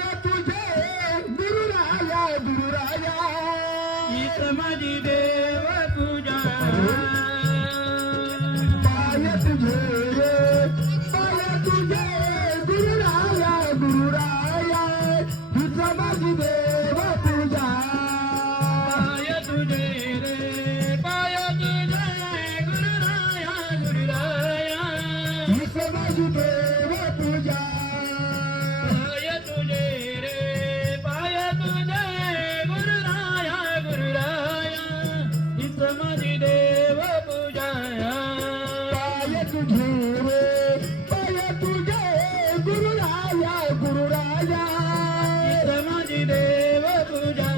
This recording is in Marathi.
पाय तुझे गुरुराया गुरुराया हीच माझी देव पूजा पाय तुझे गुरुराया गुरुराया हीच माझी देव पूजा पाय तुझे रे पाय तुझे गुरुराया गुरुराया हीच माझी देव पूजा पाय तुझे रे पाय तुझे गुरुराया गुरुराया हीच माझी देव पूजा पाय तुझे रे पाय तुझे गुरुराया गुरुराया हीच माझी देव पूजा